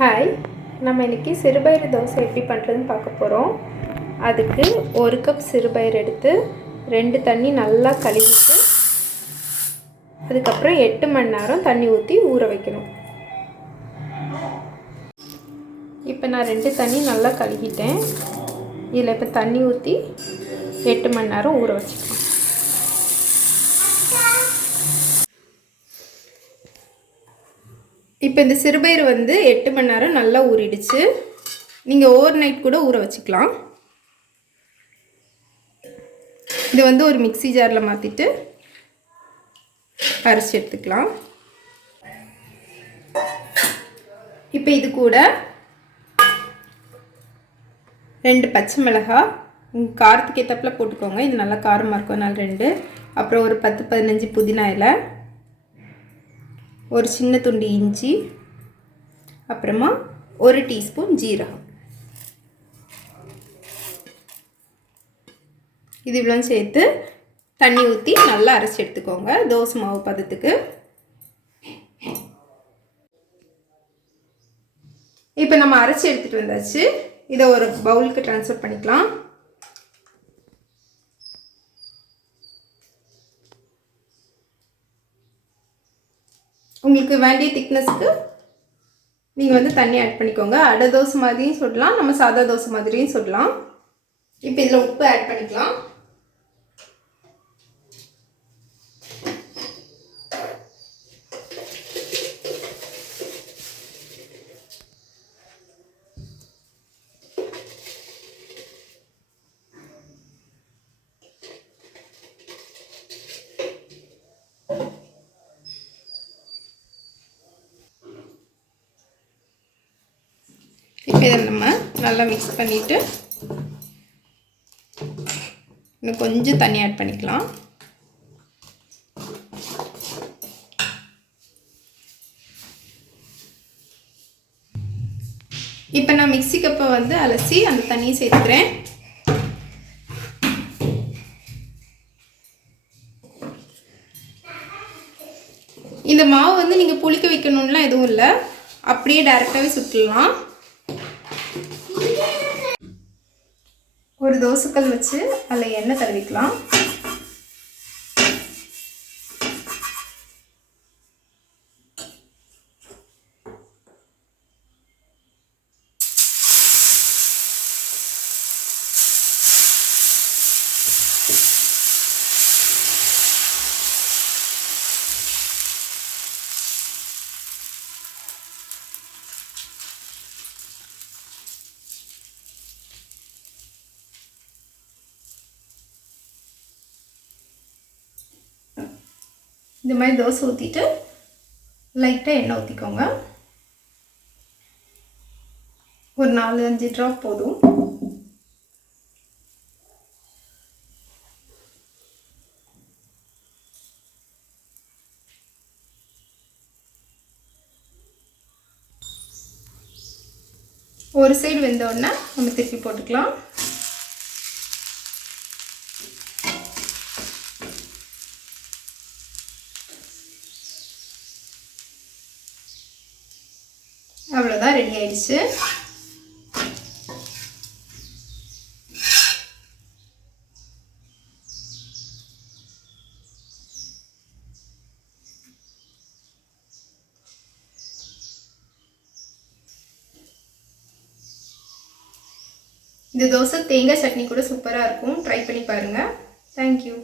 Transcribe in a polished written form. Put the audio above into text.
Hi, நம்ம இன்றைக்கி சிறுபயிறு தோசை எப்படி பண்ணுறதுன்னு பார்க்க போகிறோம். அதுக்கு 1 கப் சிறுபயிறு எடுத்து 2 தண்ணி நல்லா கழுவிட்டு அதுக்கப்புறம் 8 மணி நேரம் தண்ணி ஊற்றி ஊற வைக்கணும். இப்போ நான் 2 தண்ணி நல்லா கழுவிட்டேன். இதில் இப்போ தண்ணி ஊற்றி 8 மணி நேரம் ஊற வச்சுக்கலாம். இப்போ இந்த சிறுபயிறு 8 மணி நேரம் நல்லா ஊறிடுச்சு. நீங்கள் ஓவர் நைட் கூட ஊற வச்சுக்கலாம். இது ஒரு மிக்ஸி ஜாரில் மாற்றிட்டு அரைச்சி எடுத்துக்கலாம். இப்போ இது கூட 2 பச்சை மிளகாய், உங்கள் காரத்துக்கு ஏற்றப்பில் போட்டுக்கோங்க. இது நல்லா காரமாக இருக்கும், அதனால் 2. அப்புறம் ஒரு 10-15 புதினா இலை, ஒரு சின்ன துண்டு இஞ்சி, அப்புறமா 1 டீஸ்பூன் ஜீரகம். இது இவ்வளோ சேர்த்து தண்ணி ஊற்றி நல்லா அரைச்சி எடுத்துக்கோங்க, தோசை மாவு பதத்துக்கு. இப்போ நம்ம அரைச்சி எடுத்துகிட்டு வந்தாச்சு. இதை ஒரு பவுலுக்கு ட்ரான்ஸ்ஃபர் பண்ணிக்கலாம். உங்களுக்கு வேண்டிய திக்னஸ்க்கு நீங்கள் தண்ணி ஆட் பண்ணிக்கோங்க. அடை தோசை மாதிரியும் சுடலாம், நம்ம சாதா தோசை மாதிரியும் சுடலாம். இப்போ இதில் உப்பு ஆட் பண்ணிக்கலாம். இப்போ இதை நம்ம நல்லா மிக்ஸ் பண்ணிவிட்டு இன்னும் கொஞ்சம் தண்ணி ஆட் பண்ணிக்கலாம். இப்போ நான் மிக்ஸி கப்பை அலசி அந்த தண்ணியை சேர்த்துக்கிறேன். இந்த மாவு நீங்கள் புளிக்க வைக்கணும்லாம் எதுவும் இல்லை, அப்படியே டைரெக்டாகவே சுற்றலாம். ஒரு தோசைக்கல் வச்சு அதில் எண்ணெய் தடவிக்கலாம். இந்த மாதிரி தோசை ஊற்றிட்டு லைட்டாக எண்ணெய் ஊற்றிக்கோங்க. ஒரு 4-5 ட்ராப் போதும். ஒரு சைடு வெந்த உடனே நம்ம திருப்பி போட்டுக்கலாம். அவ்வளோதான், ரெடி ஆயிடுச்சு. இந்த தோசை தேங்காய் சட்னி கூட சூப்பராக இருக்கும். ட்ரை பண்ணி பாருங்கள். தேங்க்யூ.